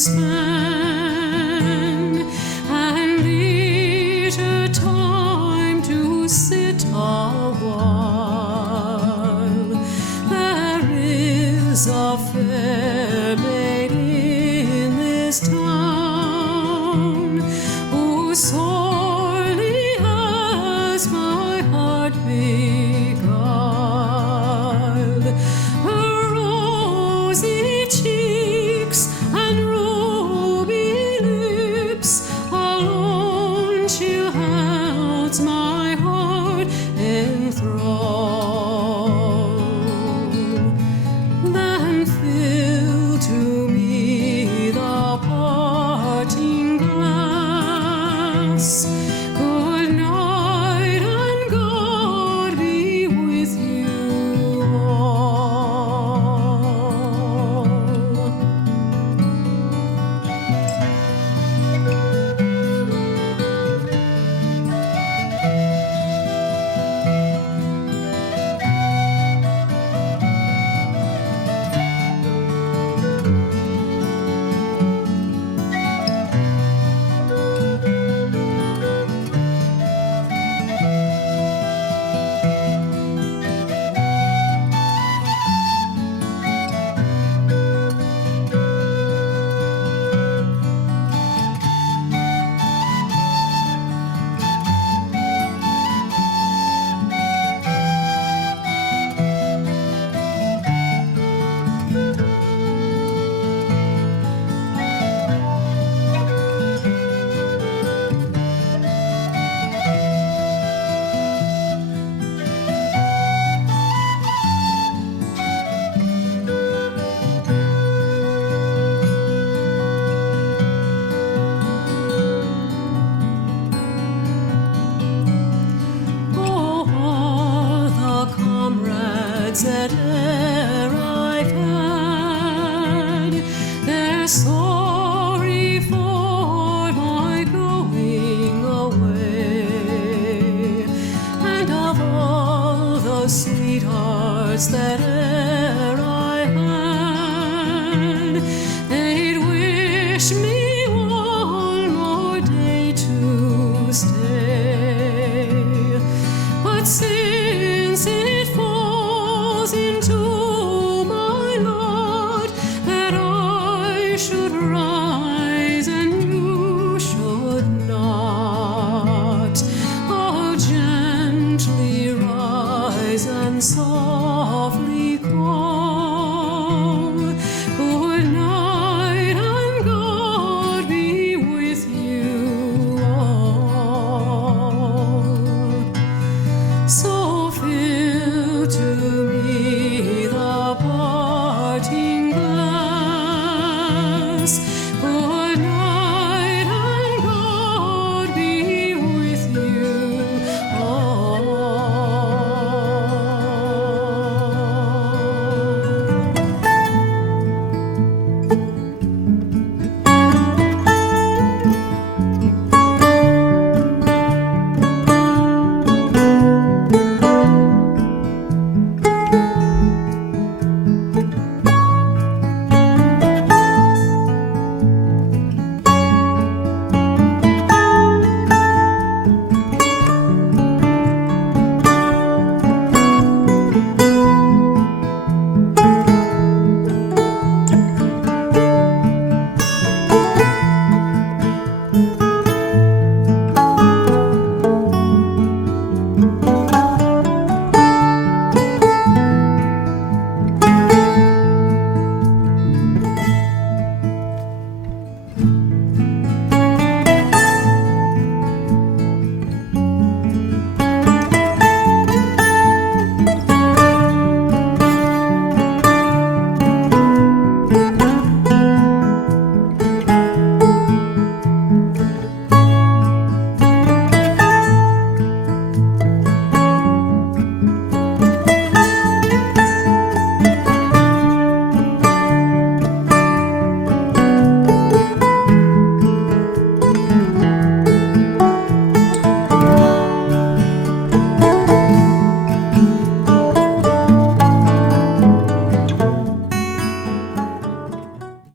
spend, and leisure time to sit a while. There is a fair lady in this town who sorely has my heart beguiled. Her rosy cheeks and ruby lips alone she holds my heart in thrall. Then fill to me the parting glass. Good night, and God be with you all. That e'er I've had, they're sorry for my going away, and of all the sweethearts that e'er I had, they'd wish me one more day to stay. But since it falls into my lot that I should run